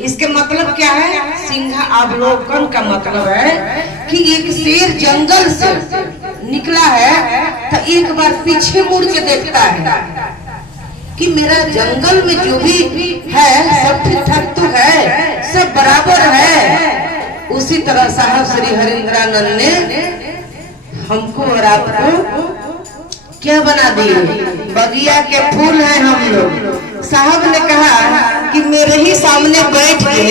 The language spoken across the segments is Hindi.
इसके मतलब क्या है? सिंहावलोकन का मतलब है कि एक शेर जंगल से निकला है तो एक बार पीछे मुड़ के देखता है कि मेरा जंगल में जो भी है सब ठीक ठाक तो है, सब बराबर है। उसी तरह साहब श्री हरिंद्रानंद ने हमको और आपको क्या बना दिए? बगिया के फूल हैं हम लोग। साहब ने कहा कि मेरे ही सामने बैठ के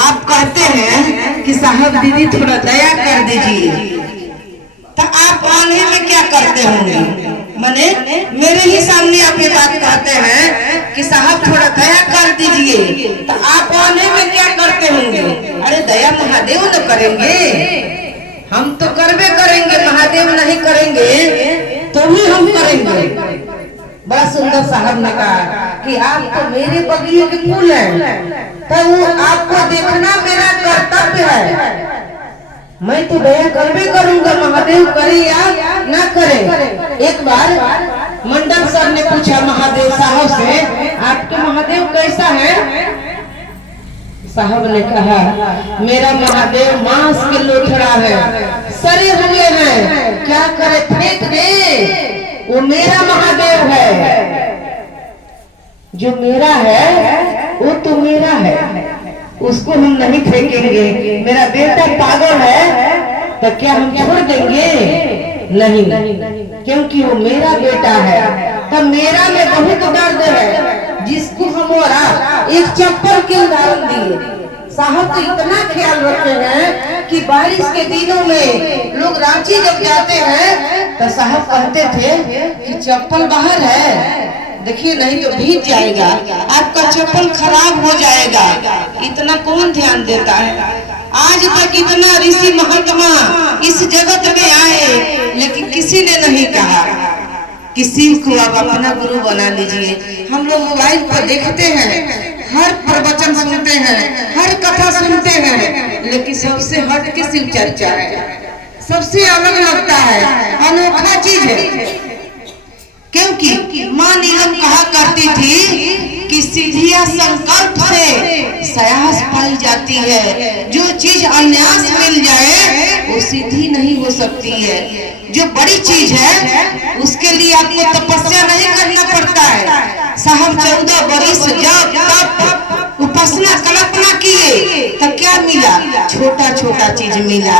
आप कहते हैं कि साहब दीदी थोड़ा दया कर दीजिए, तो आप आने में क्या करते होंगे? माने मेरे ही सामने आप ये बात कहते हैं कि साहब थोड़ा दया कर दीजिए, तो आप आने में क्या करते होंगे? अरे दया महादेव न करेंगे, हम तो करबे करेंगे, महादेव नहीं करेंगे तो भी हम करेंगे। बड़ा सुंदर साहब ने कहा कि आप तो मेरे बगिए के फूल हैं, तो वो आपको देखना मेरा कर्तव्य है। मैं तो दया करबे करूंगा, महादेव करे या ना करे। एक बार मंडल सर ने पूछा महादेव साहब से, आपके महादेव कैसा है? साहब ने कहा मेरा महादेव मांस के लोथड़ा है, सरे हुए हैं, क्या करे फेंक दे, वो मेरा महादेव है। जो मेरा है वो तो मेरा है, उसको हम नहीं फेंकेंगे। मेरा बेटा पागल है तो क्या हम छोड़ देंगे? नहीं, क्योंकि वो मेरा बेटा है। तो मेरा में बहुत दर्द है, जिसको हम और आप एक चप्पल के उदाहरण दिए। साहब तो इतना ख्याल रखते हैं कि बारिश के दिनों में लोग रांची जब जाते हैं तो साहब कहते थे कि चप्पल बाहर है, देखिए नहीं तो भीग जाएगा, आपका चप्पल खराब हो जाएगा। इतना कौन ध्यान देता है? आज तक इतना ऋषि महात्मा इस जगत में आए, लेकिन किसी ने नहीं कहा किसी को आप अपना गुरु बना लीजिए। हम लोग मोबाइल पर देखते हैं, हर प्रवचन सुनते हैं, हर कथा सुनते हैं, लेकिन सबसे हट के शिव चर्चा है, सबसे अलग लगता है, अनोखा चीज है। क्योंकि माँ नीलम कहा करती थी कि सीधिया संकल्प से सयास पाई जाती है। जो चीज अन्यास मिल जाए वो सीधी नहीं हो सकती है। जो बड़ी चीज है उसके लिए आपको तपस्या नहीं करना पड़ता है। साहब 14 वर्ष जब तप उपासना कल्पना किए तो क्या मिला? छोटा छोटा चीज मिला,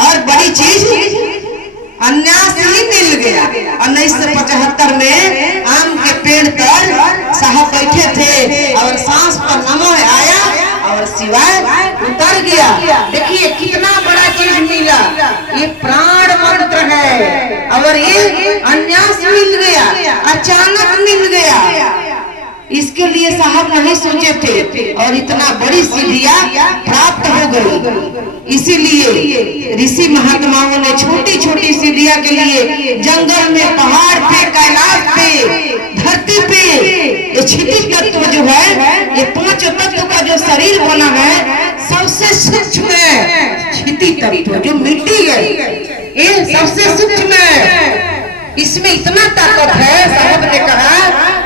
और बड़ी चीज अन्यास ही मिल गया। 1975 में आम के पेड़ पर साहब बैठे थे और सांस पर नमः आया और शिवाय उतर गया। देखिए कितना बड़ा चीज मिला, ये प्राण मंत्र है और ये अन्यास मिल गया, अचानक मिल गया। इसके लिए साहब नहीं सोचे थे और इतना बड़ी सिद्धियां प्राप्त हो गई। इसीलिए ऋषि महात्माओं ने छोटी छोटी सिद्धियां के लिए जंगल में, पहाड़ पे, कैलाश पे, धरती पे ये क्षितिज तत्व जो है, ये 5 तत्व का जो शरीर बना है सबसे सूक्ष्म है क्षितिज तत्व, जो मिट्टी है ये सबसे सूक्ष्म है। इसमें इतना ताकत है, साहब ने कहा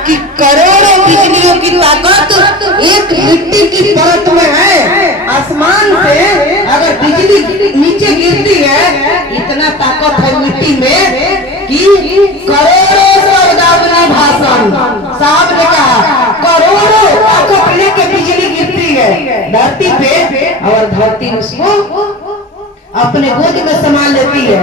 कि करोड़ों बिजलियों की ताकत एक मिट्टी की परत में है। आसमान से अगर बिजली नीचे गिरती है, इतना ताकत है मिट्टी में कि करोड़ों शब्दावली भाषण। साहब ने कहा करोड़ों ताकत लेके बिजली गिरती है धरती पे, और धरती उसको अपने गोद में संभाल लेती है।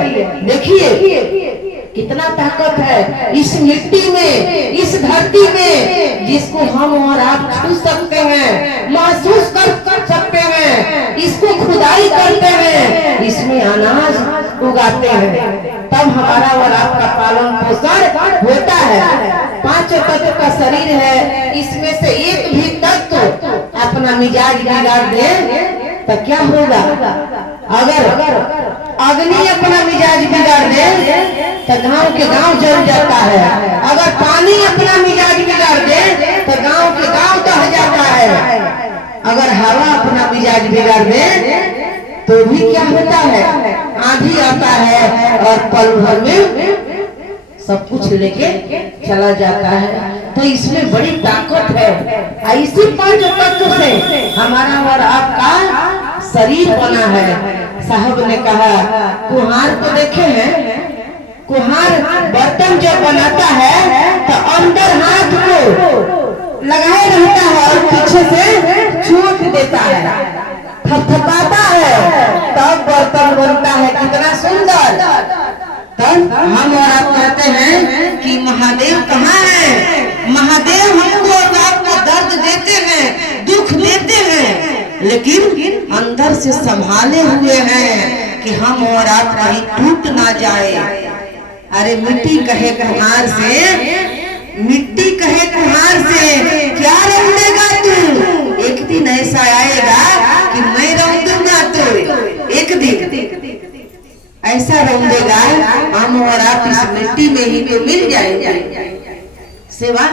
देखिए कितना ताकत है इस मिट्टी में, इस धरती में, जिसको हम और आप छू सकते हैं, महसूस कर सकते हैं, इसको खुदाई करते हैं, इसमें अनाज उगाते हैं, तब हमारा और आपका पालन पोषण होता है। 5 तत्व का शरीर है, इसमें से एक भी तत्व अपना मिजाज बिगाड़ दे तो क्या होगा? अगर अग्नि अपना मिजाज बिगाड़ दे तो गांव के गांव जल जाता है। अगर पानी अपना मिजाज बिगाड़ दे तो गांव के गांव दह जाता है। अगर हवा अपना मिजाज बिगाड़ दे तो भी क्या होता है? आंधी आता है और पल भर में सब कुछ लेके चला जाता है। तो इसमें बड़ी ताकत है। इसी 5 तत्व से हमारा और आपका शरीर बना है। साहब ने कहा कुम्हार को देखे हैं, कुम्हार बर्तन जब बनाता है तो अंदर हाथ को लगाए रहता है और पीछे से छूट देता है, थपथपाता है, तब बर्तन बनता है। कितना सुंदर। तब हम और आप कहते हैं कि महादेव कहाँ है? महादेव हमको और आपको दर्द देते हैं, दुख देते हैं, लेकिन अंदर से संभाले हुए हैं कि हम और आप कहीं टूट ना जाए। अरे मिट्टी कहे कुम्हार से, मिट्टी कहे कुम्हार से, क्या रौंदेगा तू? एक दिन ऐसा आएगा कि मैं रौंदूंगा तो, एक दिन ऐसा रौंदेगा हम और आप इस मिट्टी में ही तो मिल जाएंगे, सेवा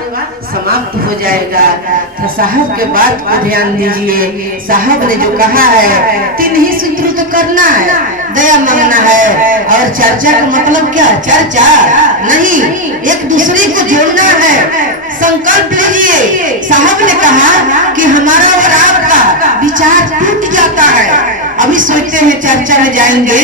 समाप्त हो जाएगा। तो साहब के बात को ध्यान दीजिए। साहब ने जो कहा है 3 ही सूत्र तो करना है, दया मांगना है। और चर्चा का मतलब क्या? चर्चा नहीं, एक दूसरे को जोड़ना है। संकल्प लीजिए। साहब ने कहा कि हमारा और आपका विचार टूट जाता है। अभी सोचते हैं चर्चा में जाएंगे,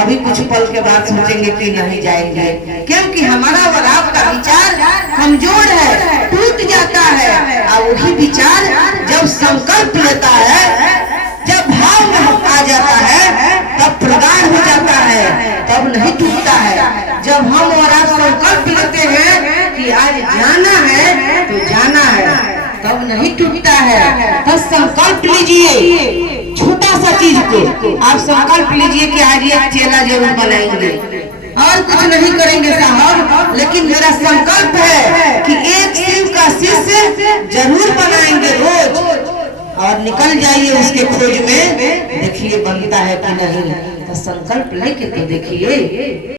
अभी कुछ पल के बाद सोचेंगे कि नहीं जाएंगे, क्योंकि हमारा और आपका विचार कमजोर है, टूट जाता है। और वही विचार जब संकल्प लेता है, जब भाव में आ जाता है, तब प्रगाढ़ हो जाता है, तब नहीं टूटता है। जब हम और आप संकल्प लेते हैं कि आज जाना है तो जाना है, तब नहीं टूटता है। तो संकल्प लीजिए, छोटा सा चीज को आप संकल्प लीजिए कि आज एक चेला जरूर बनाएंगे और कुछ नहीं करेंगे साहब, लेकिन मेरा संकल्प है कि एक शिव का शिष्य जरूर बनाएंगे रोज। और निकल जाइए उसके खोज में, देखिए बनता है कि नहीं। तो संकल्प लेके तो देखिए।